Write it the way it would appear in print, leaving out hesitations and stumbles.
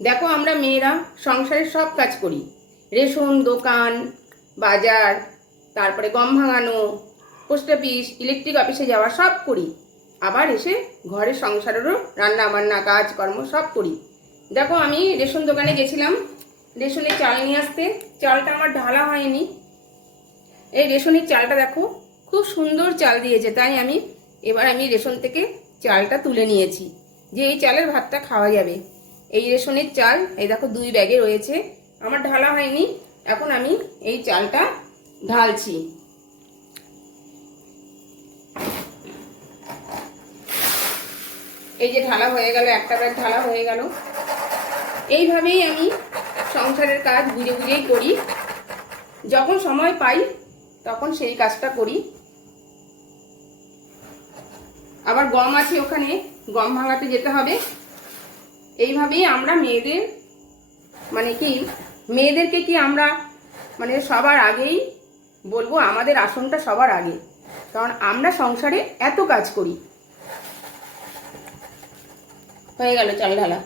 দেখো আমরা মেয়েরা সংসারের সব কাজ করি, রেশন দোকান, বাজার, তারপরে গম ভাঙানো, পোস্ট অফিস, ইলেকট্রিক অফিসে যাওয়া সব করি। আবার এসে ঘরের সংসারেরও রান্না বান্না কাজকর্ম সব করি। দেখো আমি রেশন দোকানে গেছিলাম রেশনের চাল নিয়ে আসতে। চালটা আমার ঢালা হয়নি। এই রেশনের চালটা দেখো খুব সুন্দর চাল দিয়েছে, তাই এবার আমি রেশন থেকে চালটা তুলে নিয়েছি যে এই চালের ভাতটা খাওয়া যাবে। এই রেশনের চাল এই দেখো 2 ব্যাগে রয়েছে, আমার ঢালা হয়নি। এখন আমি এই চালটা ঢালছি। এই যে ঢালা হয়ে গেল, একটা ব্যাগ ঢালা হয়ে গেল। এইভাবেই আমি সংসারের কাজ বুঝে বুঝেই করি, যখন সময় পাই তখন সেই কাজটা করি। আবার গম আছে ওখানে, গম ভাঙাতে যেতে হবে। এইভাবেই আমরা মেয়েদের মেয়েদেরকে আমরা সবার আগেই বলবো, আমাদের আসনটা সবার আগে, কারণ আমরা সংসারে এত কাজ করি। হয়ে গেল চাল ঢালা।